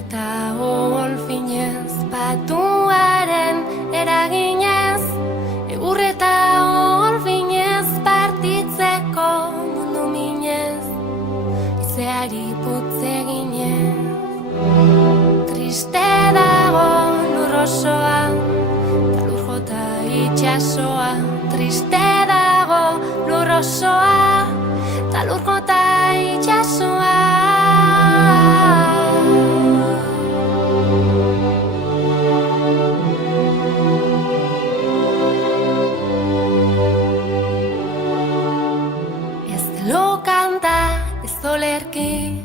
eta olfinez, batuaren eraginez, egur eta olfinez, partitzeko mundu minez, izeari putze ginez. Triste dago lur osoa, ta lur jota itxasoa. Triste dago lur osoa, ta lur jota itxasoa. Olerki,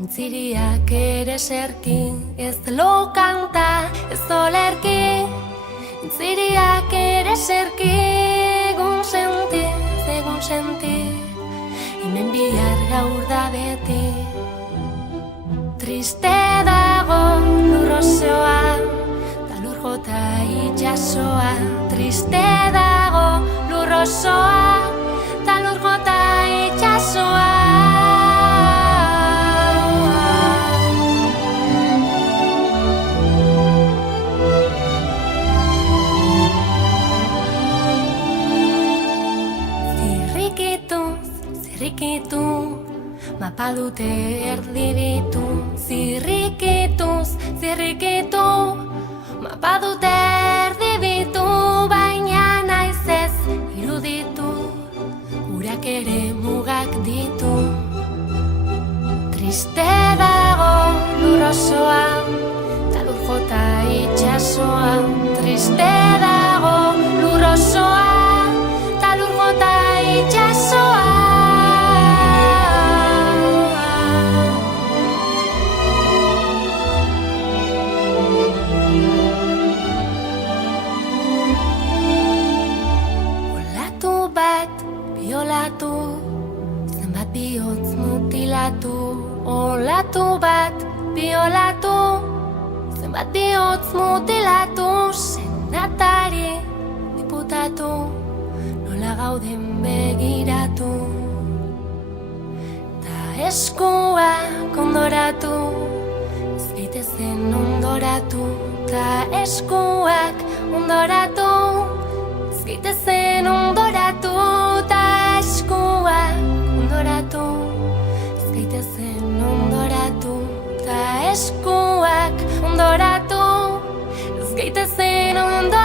intziriak ere serki, ez lo kanta, ez olerki, intziriak ere serki, egun senti, hemen bihar gaur da beti. Triste dago lur osoa, ta lur jota itxasoa. Triste dago lur osoa, ta lur jota itxasoa. Zirrikitu, mapa dute erdibitu. Zirrikituz, mapa dute erdibitu. Baina naiz ez iruditu, urak ere mugak ditu. Triste dago lur osoa, ta lur jota itxasoa. Triste dago lur osoa, ta lur jota itxasoa. Zenbat bihotz mutilatu. Olatu bat biolatu, zenbat bihotz mutilatu. Senatari, diputatu, nola gauden begiratu. Ta eskuak ondoratu, ez gaitezen ondoratu. Ta eskuak ondoratu, ez gaitezen ondoratu. Eskuak ondoratu, ez gaitezen ondoratu. Ta eskuak ondoratu, ez gaitezen ondoratu.